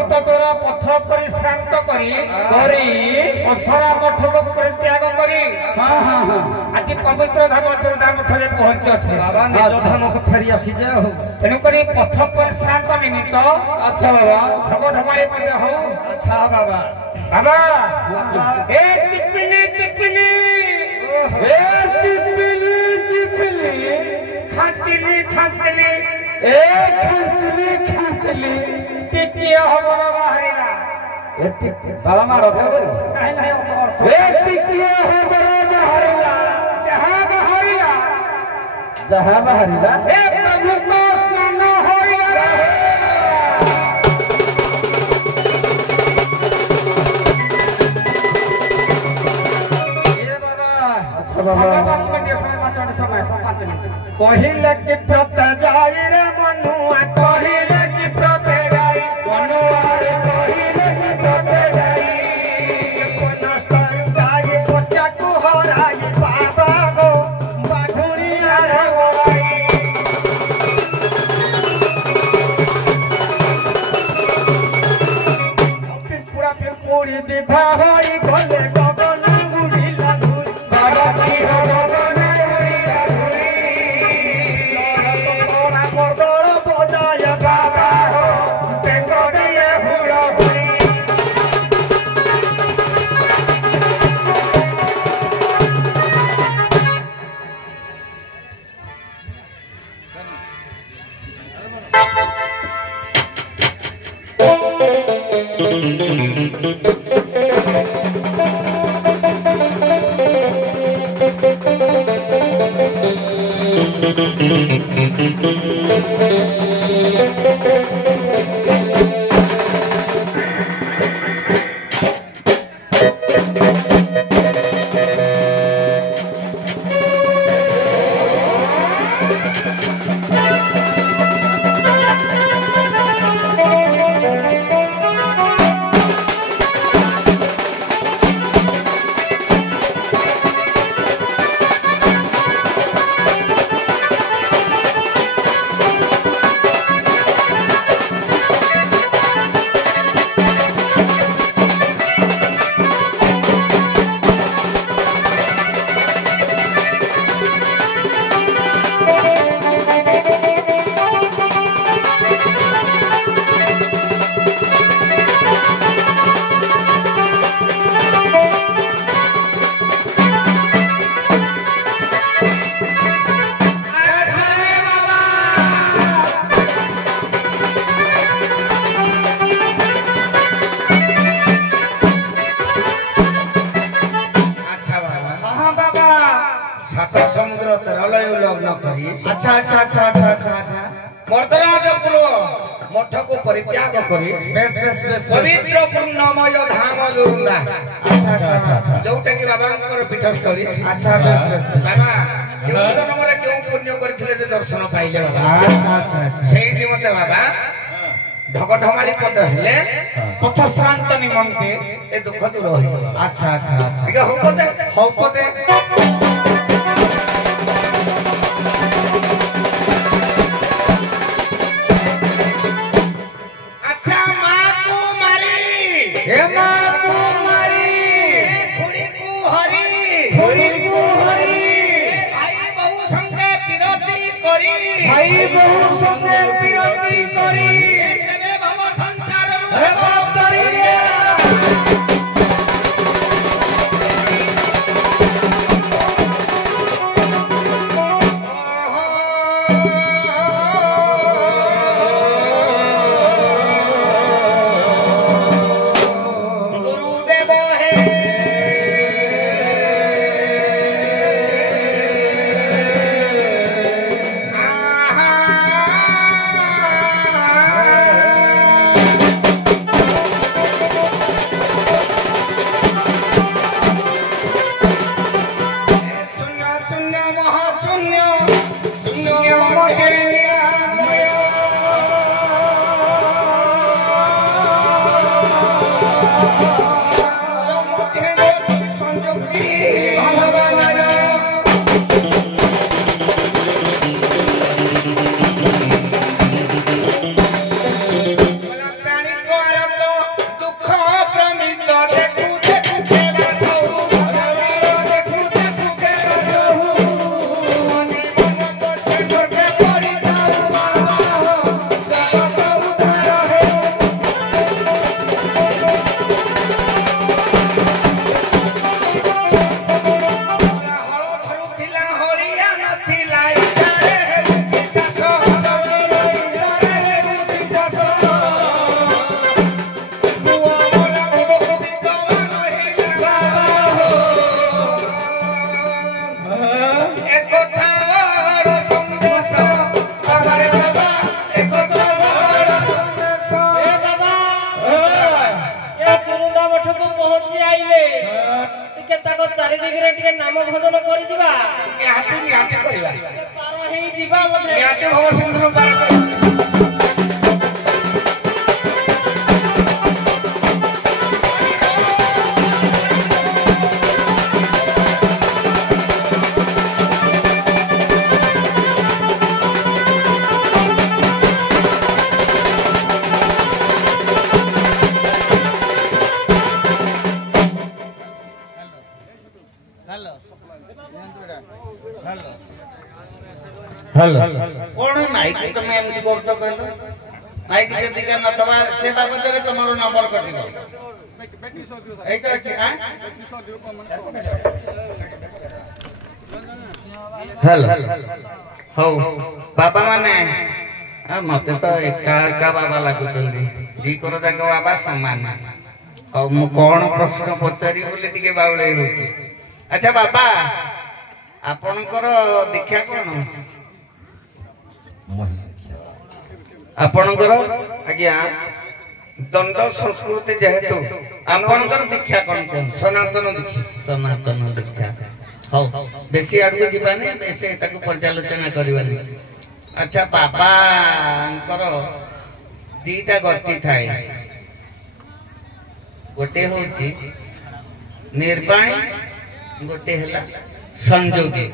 ବହୁତ ଦୂର ପଥ ପରିଶ୍ରାନ୍ତ କରି ପଥରା ମଠକୁ ପରିତ୍ୟାଗ କରି ଆଜି ପବିତ୍ର ଧାମ ଧାମଠାରେ ପହଞ୍ଚିଅଛି। ବାବା ନିଜ ଧାମକୁ ଫେରି ଆସିଛେ ଆଉ। ତେଣୁକରି ପଥ ପରିଶ୍ରାନ୍ତ ନିମିତ୍ତ ଆଚ୍ଛା ବାବା ଢଗ ଢମାଳି ମଧ୍ୟ ହଉ। ଆଚ୍ଛା ବାବା ବାବା ଏ ଚିପିଲି ଚିପିଲି ଏ ଚିପିଲି ଚିପିଲି ଖାଞ୍ଚିଲି ଖାଞ୍ଚିଲି ଏ ଖାଞ୍ଚିଲି ଖାଞ୍ଚିଲି ଟିକିଏ ହବର ବାହାରିଲା। ବାବା ମା ରଖା କାହିଁ ନାହିଁ ଅର୍ଥ ଅର୍ଥ ଏ ଟିକିଏ ହବର ବାହାରିଲା ଯାହା ବାହାରିଲା ଏ ପ୍ରଭୁଙ୍କ ସ୍ନାନ ହୋଇଲା। କହିଲେ କି ବ୍ରତ ଯାଇ ରେ ମନୁଆ କହିଲେ କି ବ୍ରତ ଯାଇ ମନୁଆରେ କହିଲେ କି ବ୍ରତ ଯାଇ ବନସ୍ତରୁ ଗାଇ ପଚାକୁ ହରାଇ ବାବା ଗো ବାଘୁଣିଆ ହରାଇ ପିମ୍ପୁଡ଼ା ପିମ୍ପୁଡ଼ି ବିଭା ହୋଇ ଗଲେ ଗଗନ ଉଡ଼ିଲା ଧୂଳି ବାବାଟି ଗଗନ ଉଡ଼ିଲା ଧୂଳି ଲଡ଼ା ବଦଳ ବଜାୟ ବାବା ହୋ ବେଙ୍ଗ ଦିଏ ହୁଳ ହୁଳି अच्छा अच्छा अच्छा अच्छा अच्छा अच्छा मर्दराजपुर मठको परित्याग करी बेस बेस बेस पवित्र पूर्णमय धाम जोरुंदा अच्छा अच्छा अच्छा जोटा कि बाबांकर पीठस्थली अच्छा बेस बेस बाबा केउ जन्मरे केउ पुण्य करथिले जे दर्शन पाइले बाबा अच्छा अच्छा अच्छा सेही निमते बाबा ढगढमाली पद हेले पथश्रांत निमंते ए दुख दूर होई अच्छा अच्छा अच्छा ठीक हो पदे आइले टिके ताको चारि दिगरे टिके नाम भजन करि दिबा निहाती करिबा पार हेई दिबा बोधे निहाती भव सिंधुर पार करिबा हेलो कौन नाइक तुम एमती करछ कहलो नाइक जदी का नथवा से बाबत रे तमरो नंबर कटिबो एई तो अछि हां हेलो हो बाबा माने मते तो एका बाबा लागु चंदी दी कर जाक बाबा समान और मु कोन प्रश्न पचारी बोले टिके बावळे हो अच्छा बाबा आपनकर दीक्षा कोन आपनकर आज्ञा दंड संस्कृति जेहेतु आपनकर दीक्षा कोन कोन सनातन दीक्षा हो बेसी आगु जीवानी बेसी ताकु पर्यालोचना करबानी अच्छा बाबा अंकर दीटा गति थाए गोटे होची निर्वाणी गोटे हला संजोगी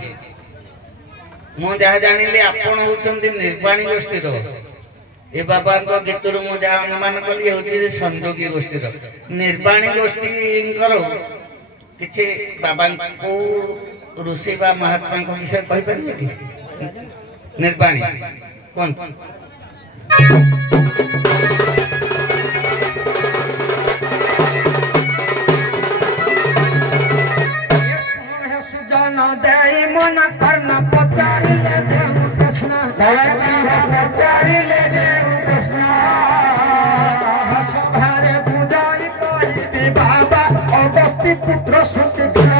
मु जहाँ जानिले आपण होचंदी निर्वाणी गोष्ठी रो ए बाबा को गीतरु मु जहाँ अनुमान कली होची संजोगी गोष्ठी रो निर्वाणी गोष्ठी करो किछि बाबा को ऋषि बा महात्मा को विषय कहि परिबे कि निर्वाणी कोन मन करना पचारी ले जेऊ कृष्ण पचारी ले जेऊ कृष्ण हसभारे बुझाई कहि बाबा अगस्ती पुत्र सुतीक्षण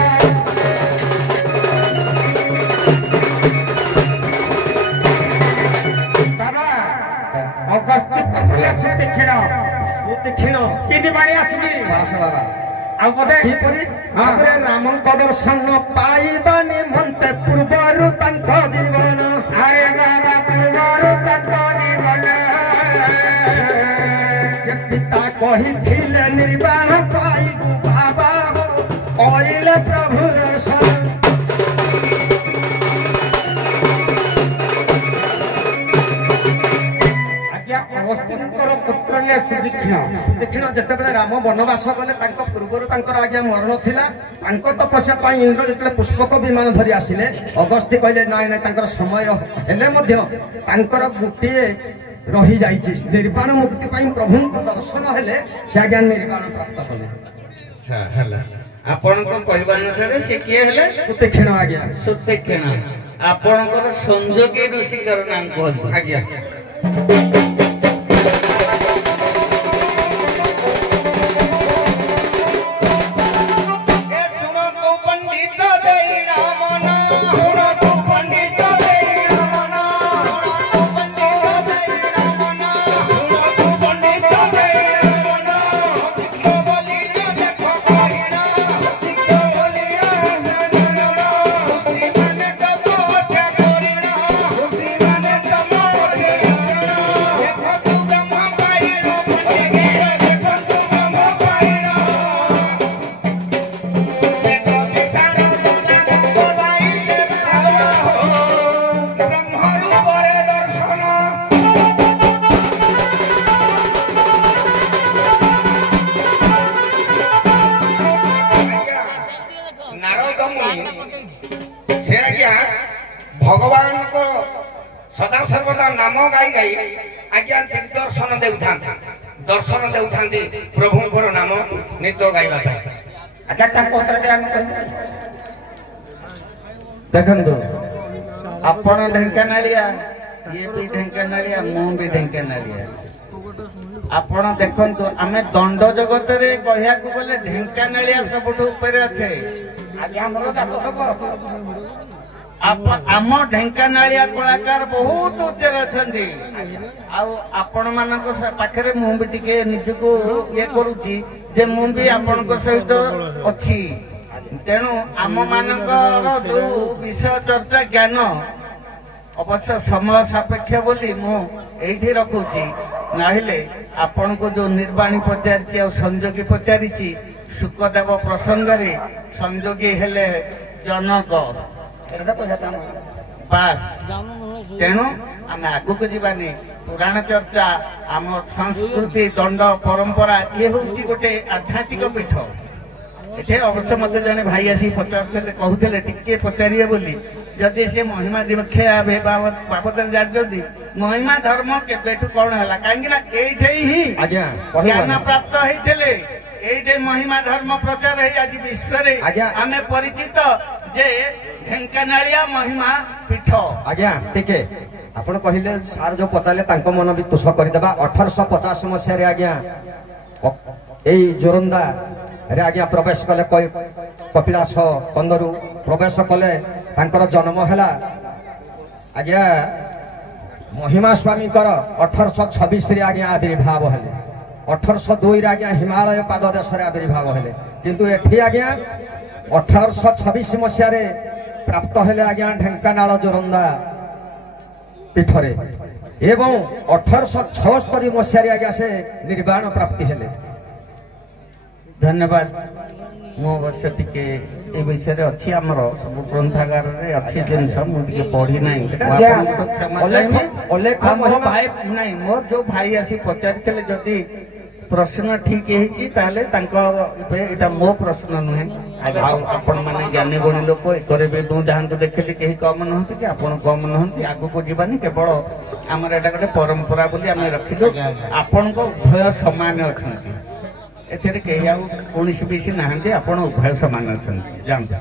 बाबा अगस्ती पुत्र सुतीक्षण किनि बाणी आसी बास बाबा आ बोधे हिपरि आबरे रामंक दर्शन पाइबानी मनते पूर्वरु तंक जीवन अरे बाबा पूर्वरु तंक जीवन जे पिता कहिथिले निर्वाण पाइबु बाबा कइले प्रभु दर्शन अगस्तीकर पुत्र ले सुदीक्षण जेतेबेले राम वनवास गले तांको पूर्वरु तांकर आज्ञा मरण थिला तांको तपस्या पाई इंद्र जेतेले पुष्पक विमान धरि आसिले अगस्ती कहले नाय नाय तांकर समय हेले मध्य तांकर गुटिए रही जाईछि निर्वाण मुक्ति पाई प्रभुंक दर्शन हेले से आज्ञा निर्वाण प्राप्त कले अच्छा हला आपण को कहबा अनुसार से किए हेले सुदीक्षण आज्ञा सुदीक्षण आपणकर संजोगी ऋषि कर नाम कहत आज्ञा भगवान को सदा सर्वदा नाम गाई गाई आज्ञा दर्शन देउथा प्रभु नाम नित गाइबा अच्छा देखो आपण ढेंकानालिया ये भी ढेंकानालिया मु भी ढेंकानालिया आपण देखंतु आमे दंड जगत रे कहिया को बोले ढेंकानालिया सबटु ऊपर আছে आज्ञा हमरो जात सब आम ढेंकानालिया कलाकार बहुत उच्चर अछंदी आपण मानक पाखरे मु भी टिके निजको ये करूची ଯେ ମୁଁ ବି ଆପଣଙ୍କ ସହିତ ଅଛି। ତେଣୁ ଆମ ମାନଙ୍କର ଯୋଉ ବିଷୟ ଚର୍ଚ୍ଚା ଜ୍ଞାନ ଅବଶ୍ୟ ସମୟ ସାପେକ୍ଷ ବୋଲି ମୁଁ ଏଇଠି ରଖୁଛି। ନହେଲେ ଆପଣଙ୍କୁ ଯୋଉ ନିର୍ବାଣୀ ପଚାରିଛି ଆଉ ସଂଯୋଗୀ ପଚାରିଛି ଶୁକଦେବ ପ୍ରସଙ୍ଗରେ ସଂଯୋଗୀ ହେଲେ ଜନକ ବାସ୍। ତେଣୁ ଆମେ ଆଗକୁ ଯିବାନି। ପୁରାଣ ଚର୍ଚ୍ଚା ଆମ ସଂସ୍କୃତି ଦଣ୍ଡ ପରମ୍ପରା ଇଏ ହଉଛି ଗୋଟେ ଆଧ୍ୟାତ୍ମିକ ପୀଠ। ଏଠି ଅବଶ୍ୟ ମତେ ଜଣେ ଭାଇ ଆସି ପଚାରୁଥିଲେ କହୁଥିଲେ ଟିକେ ପଚାରିବେ ବୋଲି ଯଦି ସେ ମହିମା ଦୀକ୍ଷା ବାବଦରେ ଜାଣିଛନ୍ତି ମହିମା ଧର୍ମ କେବେଠୁ କଣ ହେଲା କାହିଁକି ନା ଏଇଠି ହିଁ ଜ୍ଞାନ ପ୍ରାପ୍ତ ହେଇଥିଲେ। ଏଇଠି ମହିମା ଧର୍ମ ପ୍ରଚାର ହେଇ ଆଜି ବିଶ୍ୱରେ ଆମେ ପରିଚିତ ଯେ ଢେଙ୍କାନାଳିଆ ମହିମା ପୀଠ। ଆଜ୍ଞା ଟିକେ ଆପଣ କହିଲେ ସାର୍ ଯୋଉ ପଚାରିଲେ ତାଙ୍କ ମନ ବି ତୁଷ କରିଦେବା। 1850 ମସିହାରେ ଆଜ୍ଞା ଏଇ ଜୋରନ୍ଦା ରେ ଆଜ୍ଞା ପ୍ରବେଶ କଲେ କପିଳାସ କନ୍ଦରୁ ପ୍ରବେଶ କଲେ। ତାଙ୍କର ଜନ୍ମ ହେଲା ଆଜ୍ଞା ମହିମା ସ୍ୱାମୀଙ୍କର 1826 ଆଜ୍ଞା ଆବିର୍ଭାବ ହେଲେ। 1802 ଆଜ୍ଞା ହିମାଳୟ ପାଦ ଦେଶରେ ଆବିର୍ଭାବ ହେଲେ। କିନ୍ତୁ ଏଠି ଆଜ୍ଞା 1826 ମସିହାରେ ପ୍ରାପ୍ତ ହେଲେ ଆଜ୍ଞା ଢେଙ୍କାନାଳ ଜୋରନ୍ଦା ପୀଠରେ ଏବଂ 1876 ମସିହାରେ ଆଜ୍ଞା ସେ ନିର୍ବାଣ ପ୍ରାପ୍ତି ହେଲେ। ଧନ୍ୟବାଦ। ମୁଁ ଅବଶ୍ୟ ଟିକେ ଏ ବିଷୟରେ ଅଛି ଆମର ସବୁ ଗ୍ରନ୍ଥାଗାରରେ ଅଛି ଜିନିଷ ମୁଁ ଟିକେ ପଢି ନାହିଁ। ନାଇଁ ମୋର ଯୋଉ ଭାଇ ଆସି ପଚାରିଥିଲେ ଯଦି ପ୍ରଶ୍ନ ଠିକ ହେଇଛି ତାହେଲେ ତାଙ୍କ ଏଇଟା ମୋ ପ୍ରଶ୍ନ ନୁହେଁ। ଆପଣ ମାନେ ଜ୍ଞାନୀ ଗୁଣୀ ଲୋକ ଏକରେ ବି ମୁଁ ଯାହାଙ୍କୁ ଦେଖିଲି କେହି କମ ନୁହନ୍ତି କି ଆପଣ କମ ନୁହନ୍ତି। ଆଗକୁ ଯିବାନି କେବଳ ଆମର ଏଇଟା ଗୋଟେ ପରମ୍ପରା ବୋଲି ଆମେ ରଖିଲୁ। ଆପଣଙ୍କ ଉଭୟ ସମାନ ଅଛନ୍ତି ଏଥିରେ କେହି ଆଉ କୌଣସି ବେଶୀ ନାହାନ୍ତି। ଆପଣ ଉଭୟ ସମାନ ଅଛନ୍ତି ଯାଆନ୍ତୁ।